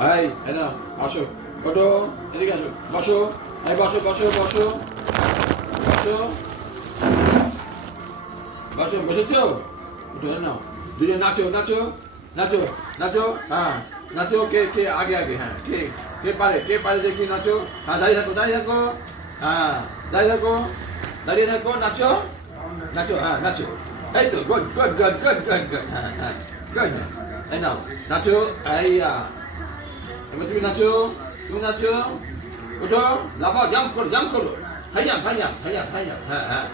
এই নাও আসো ওটো এদিকে আসো। বসো, এই বসো বসো বসো। বসো। বসো, বসেছো? ওটো নাও। দুজন নাচো নাচো নাচো নাচো হ্যাঁ নাচো, কে কে, আগে আগে হ্যাঁ কে কে পারে কে পারে দেখি নাচো। হ্যাঁ দাঁড়িয়ে থাকো দাঁড়িয়ে থাকো। হ্যাঁ দাঁড়িয়ে থাকো দাঁড়িয়ে থাকো, নাচো। নাচো হ্যাঁ নাচো। এই তো good good good good good good হ্যাঁ হ্যাঁ গুড এই নাও, নাচো, এই এবার তুমি নাচো তুমি নাচো। ওঠো, লাফাও জাম্প করো জাম্প করো। High jump high jump high jump high হ্যাঁ হ্যাঁ।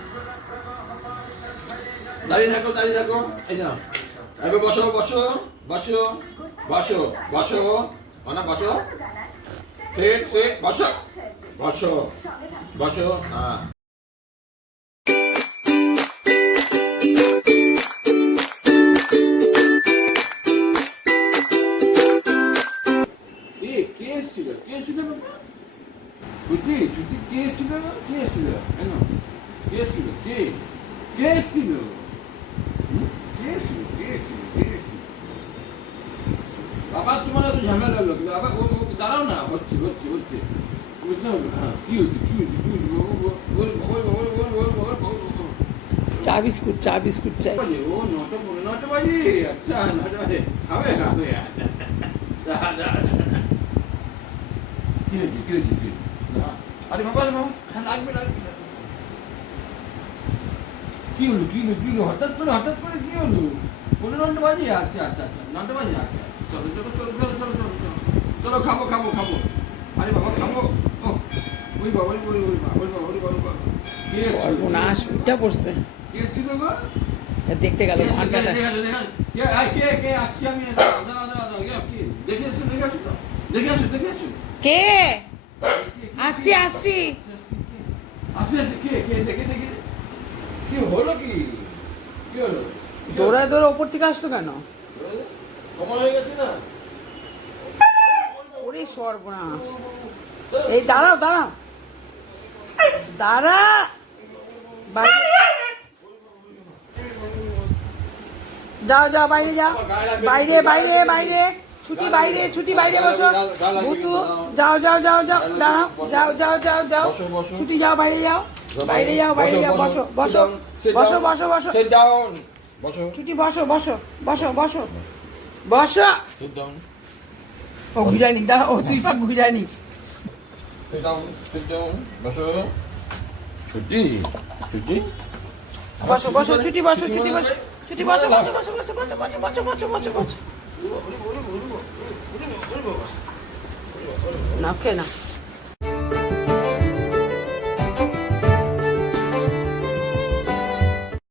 দাঁড়িয়ে থাকো দাঁড়িয়ে থাকো। এই নাও। এবার বসো বসো বসো বসো বসো। অনা, বসো। সেট সেট বসো। বসো বসো হ্যাঁ। বুঝছি যদি কে ছিল কে ছিল কেন কে ছিল কে কে ছিল কে ছিল কে ছিল কে ছিল আবার তোমার এত ঝামেলা হলো কিন্তু আবার ও দাঁড়াও না হচ্ছে হচ্ছে হচ্ছে বুঝতে পারল হ্যাঁ কি হচ্ছে কি হচ্ছে কি হচ্ছে চা বিস্কুট চা বিস্কুট চাই ও নটা পনেরো নটা বাজে আচ্ছা নটা বাজে খাবে খাবে আচ্ছা 对对对对对。আরে বাবা হ্যাঁ, লাগবে লাগবে। কি হলো কি হলো কি হলো? হঠাৎ করে হঠাৎ করে কি হলো? বাজে? আচ্ছা আচ্ছা আচ্ছা বাজে আচ্ছা চলো চলো চলো চলো চলো চলো চলো চলো খাব খাব খাব। আরে বাবা খাব? ও ওই বাবা ওই ওই বাবা ওই বাবা ওই বাবা কে? সর্বনাশ উঠা পড়ছে। কে এসেছিল গো? দেখতে গেল ঘন্টাটা। কে আসছি আসছি দৌড়ায় দৌড়ে ওপর থেকে আসলো কেন? ওরে সর্বনাশ। এই দাঁড়াও দাঁড়াও। দাঁড়া। বাইরে যাও যাও বাইরে যাও। বাইরে বাইরে বাইরে। ছুটি বাইরে ছুটি বাইরে বসো ভুতু যাও যাও যাও যাও দাঁড়াও যাও যাও যাও যাও। ছুটি যাও বাইরে যাও বাইরে যাও বাইরে যাও বসো বসো বসো বসো বসো ছুটি বসো বসো বসো বসো বসো. ও বিরিয়ানি দাঁড়া ও তুই পাক. বসো ছুটি ছুটি বসো বসো ছুটি বসো ছুটি বসো ছুটি বসো বসো বসো বসো বসো বসো বসো বসো বসো ना ओके ना